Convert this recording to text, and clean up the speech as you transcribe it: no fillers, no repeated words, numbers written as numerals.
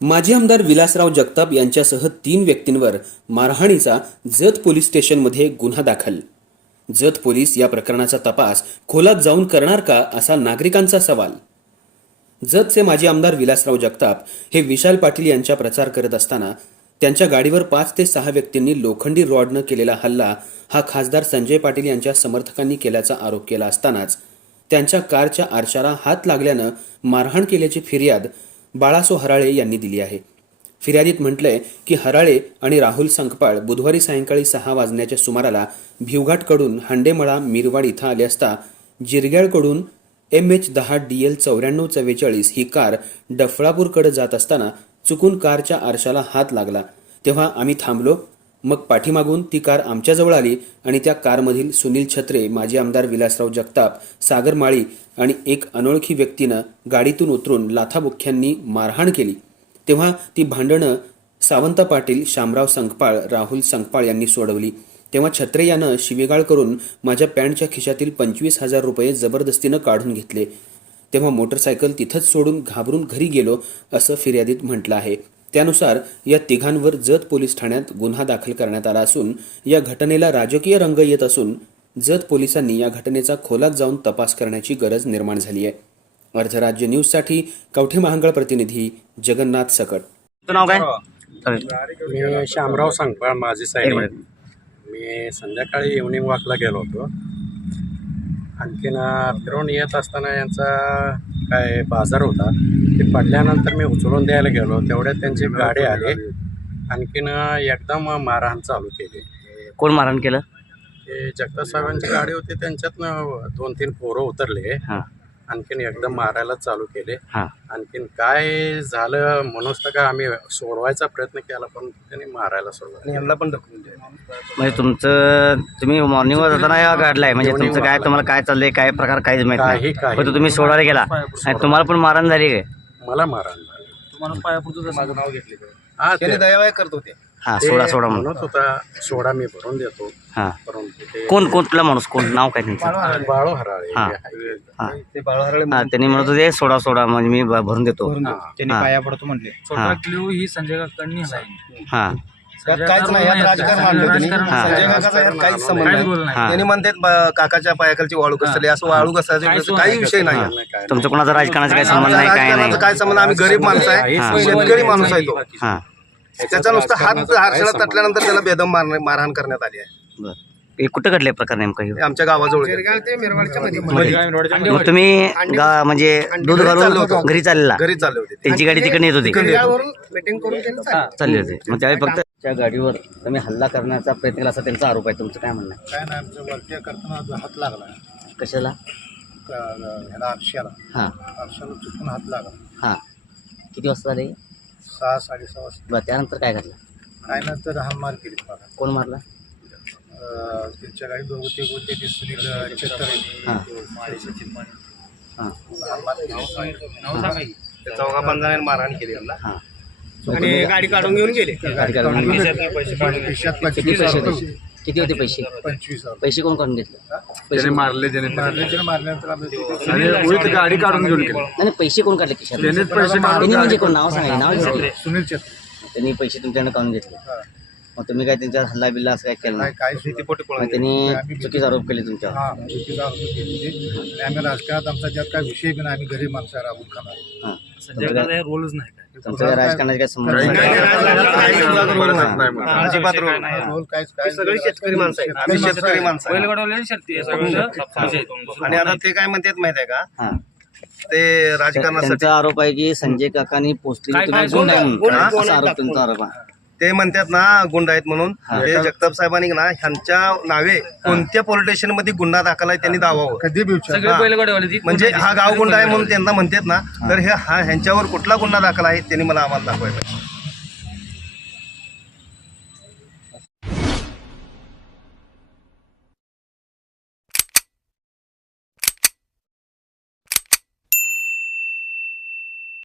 माजी आमदार विलासराव जगताप यांच्यासह 3 व्यक्तींवर मारहाणीचा जत पोलीस स्टेशनमध्ये गुन्हा दाखल. जत पोलीस या प्रकरणाचा तपास खोलात जाऊन करणार का, असा नागरिकांचा सवाल. जतचे माजी आमदार विलासराव जगताप हे विशाल पाटील यांचा प्रचार करत असताना त्यांच्या गाडीवर 5 ते 6 व्यक्तींनी लोखंडी रॉडनं केलेला हल्ला हा खासदार संजय पाटील यांच्या समर्थकांनी केल्याचा आरोप केला असतानाच त्यांच्या कारच्या आरशाला हात लागल्यानं मारहाण केल्याची फिर्याद बाळासो हराळे यांनी दिली आहे. फिर्यादीत म्हटलंय की हराळे आणि राहुल संकपाळ बुधवारी सायंकाळी 6 वाजण्याच्या सुमाराला भिवघाटकडून हांडेमळा मिरवाड इथं आले असता जिरग्याळकडून MH10DL 9444 ही कार डफळापूरकडे जात असताना चुकून कारच्या आरशाला हात लागला. तेव्हा आम्ही थांबलो. मग पाठीमागून ती कार आमच्याजवळ आली आणि त्या कारमधील सुनील छत्रे, माजी आमदार विलासराव जगताप, सागर माळी आणि एक अनोळखी व्यक्तीनं गाडीतून उतरून लाथाबुक्क्यांनी मारहाण केली. तेव्हा ती भांडणं सावंत पाटील, शामराव संकपाळ, राहुल संकपाळ यांनी सोडवली. तेव्हा छत्रे यानं शिवीगाळ करून माझ्या पॅन्टच्या खिशातील 25,000 रुपये जबरदस्तीनं काढून घेतले. तेव्हा मोटरसायकल तिथंच सोडून घाबरून घरी गेलो, असं फिर्यादीत म्हटलं आहे. त्यानुसार या तिघांवर जत पोलीस ठाण्यात गुन्हा दाखल करण्यात आला असून या घटनेला राजकीय रंग येत असून जत पोलिसांनी या घटनेचा खोलात जाऊन तपास करण्याची गरज निर्माण झाली आहे. अर्धराज्य न्यूजसाठी कवठे महांकाळ प्रतिनिधी जगन्नाथ सकट. नाव काय? मी शामराव संकपाळ, माझी साहेब. मी संध्याकाळी इव्हनिंग वॉकला गेलो होतो. आणखीन फिरून येत असताना यांचा काय बाजार होता, ते पडल्यानंतर मी उचलून द्यायला गेलो. तेवढ्यात त्यांची गाडी आली. आणखीन एकदम मारहाण चालू केली. कोण मारहाण केलं? ते जगताप साहेबांची गाडी होती, त्यांच्यातनं 2-3 पोरं उतरले. आणखीन एकदम मारायला चालू केले. आणखीन काय झालं म्हणूनच तर का आम्ही सोडवायचा प्रयत्न केला, पण त्यांनी मारायला सुरुवात. यांना पण ढकलून दिलं. म्हणजे तुम्ही मॉर्निंगवर जाताना गाडलाय, म्हणजे तुमचं काय, तुम्हाला काय चाललंय, काय प्रकार काहीच माहिती नाही, फक्त तुम्ही सोडायला गेला आणि तुम्हाला पण मारहाण झाली काय? मला मारहाण झाली. तुम्हाला पायापुरतं माझं नाव घेतले. हा, ते दयावाय करत होते. सोडा म्हणत होता सोडा मी भरून देतो. कोण कुठला माणूस, कोण नाव काय त्यांचं? बाळू हराळे. ते बाळू हराळे त्यांनी म्हणत होते सोडा म्हणजे मी भरून देतो. त्यांनी पाया पडतो म्हटले. छोटा क्ल्यू ही संजय काकांनी हलाय. काहीच नाही, राजकारण आणलं त्यांनी. संजय काकाचा यात काहीच संबंध नाही. त्यांनी म्हणतात काकाच्या पायाखालची वाळू घसरली, असं वाळू घसरायचं काही विषय नाही. तुमचं कोणाचा राजकारणाचा काही संबंध नाही, काय नाही, काय संबंध. आम्ही गरीब माणसं आहे, शेतकरी माणूस आहे तो. त्याचा नुसतं हात आरशाला तटल्यानंतर त्याला बेदम मारहाण करण्यात आली आहे. कुठं घडले प्रकार नेमकं? आमच्या गावाजवळ. मग तुम्ही म्हणजे दूध घालून घरी चाललेला? घरी चालले होते. त्यांची गाडी तिकडे येत होती, मीटिंग करून चालली होती. मग त्यावेळी फक्त त्या गाडीवर तुम्ही हल्ला करण्याचा प्रयत्न केला असा त्यांचा आरोप आहे. तुमचं काय म्हणणं आहे? काय नाही, आमच्या वरती करताना हात लागला. कशाला? ह्याला आरशाला. आरशाला चुकून हात लागला. किती वाजता झाले? 6-6:30 वाजता. त्यानंतर काय घडलं? काय नंतर हाणमार केली. कोण मारला? त्यांच्या गाडी होते ते सुनील छत्रे. चौघा 5 जणांनी मारहाण केली यांना आणि गाडी काढून घेऊन गेले. किती होते पैसे? 25,000. पैसे कोण काढून घेतले? मारल्यानंतर गाडी काढून घेऊन गेले. नाही, पैसे कोण काढले खिशात? म्हणजे कोण नाव सांगा, नाव सुनील छत्रे. त्यांनी पैसे तुमच्याकडे काढून घेतले. मग तुम्ही काय त्यांच्यावर हल्ला बिल्ला असं काय केलं नाही? त्यांनी चुकीचा आरोप केले तुमच्यावर. आम्ही राजकारणात आमचा ज्यात काय विषय बी नाही, आम्ही गरीब माणसं राबून खाणार. रोलच नाही. तुमच्या राजकारणाचा काय संबंध नाही? सगळी शेतकरी माणसं आहेत. आम्ही शेतकरी माणसं. आणि आता ते काय म्हणतात माहित आहे का, ते राजकारणासाठी त्यांचा आरोप आहे की संजय काकांनी पोचलेली गुंड आहे म्हणून, असा आरोप त्यांचा आरोप आहे. ते म्हणतात ना गुंड आहेत म्हणून. ते जगताप साहेबांनी ना ह्यांच्या नावे कोणत्या पोलीस स्टेशन मध्ये गुन्हा दाखल आहे त्यांनी दावावं. कधी म्हणजे हा गाव गुंड आहे म्हणून त्यांना म्हणतात ना, तर ह्यांच्यावर कुठला गुन्हा दाखल आहे त्यांनी मला आम्हाला दाखवायला.